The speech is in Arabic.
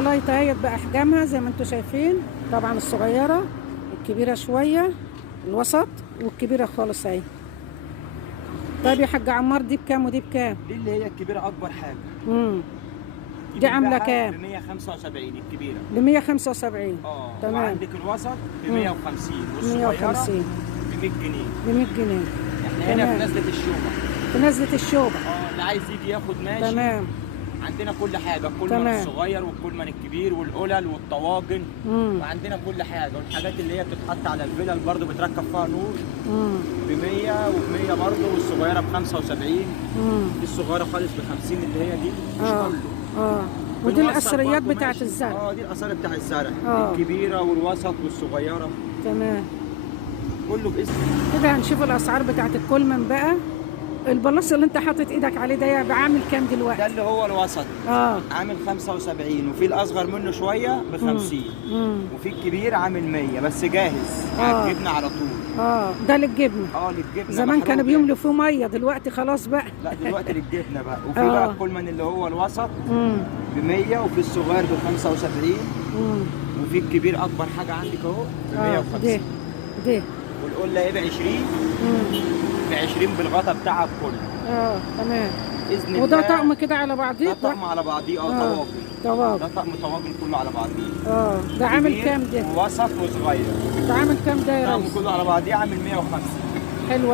لايت اهيت باحجامها زي ما انتم شايفين. طبعا الصغيره، الكبيره شويه، الوسط، والكبيره خالص اهي. طيب يا حاج عمار، دي بكام ودي بكام؟ دي اللي هي الكبيره اكبر حاجه. دي عامله كام؟ ب 175 الكبيره. ب 175. تمام. وعندك الوسط ب 150 والصغيره 150 ب 100 جنيه. ب 100 جنيه. احنا هنا في نزله الشوبه. في نزله الشوبه. اللي عايز يجي ياخد ماشي. تمام. عندنا كل حاجه، الكولمن الصغير والكولمن الكبير والقلل والطواجن. وعندنا كل حاجه، والحاجات اللي هي بتتحط على الفلل برضه بتركب فيها نور. ب 100 وب 100 برضه، والصغيره ب 75. دي الصغيره خالص ب 50 اللي هي دي مش كله. ودي القصريات بتاعت الزرع. دي القصاري بتاع الزرع. الكبيره والوسط والصغيره. تمام. كله باذن كده هنشوف الاسعار بتاعت الكولمن بقى. البلاص اللي انت حاطط ايدك عليه ده بعامل كام دلوقتي؟ ده اللي هو الوسط. عامل 75، وفي الاصغر منه شويه ب 50. وفي الكبير عامل 100 بس جاهز. على الجبنه على طول. ده للجبنه. للجبنه. زمان كانوا بيملوا فيه ميه، دلوقتي خلاص بقى. لا دلوقتي للجبنه بقى. وفي بقى الكولمن اللي هو الوسط ب 100، وفي الصغير ب 75. وفي الكبير اكبر حاجه عندك اهو ب 150. دي والقله ايه ب 20. ب 20 بالغطا بتاعها بكله. تمام. باذن الله. وده طقم كده على بعضيه؟ ده طقم على بعضيه. طواجن. ده طقم طواجن كله على بعضيه. ده عامل كام ده؟ وسط وصغير. ده عامل كام ده يا ريس؟ كله على بعضيه عامل 150. حلو.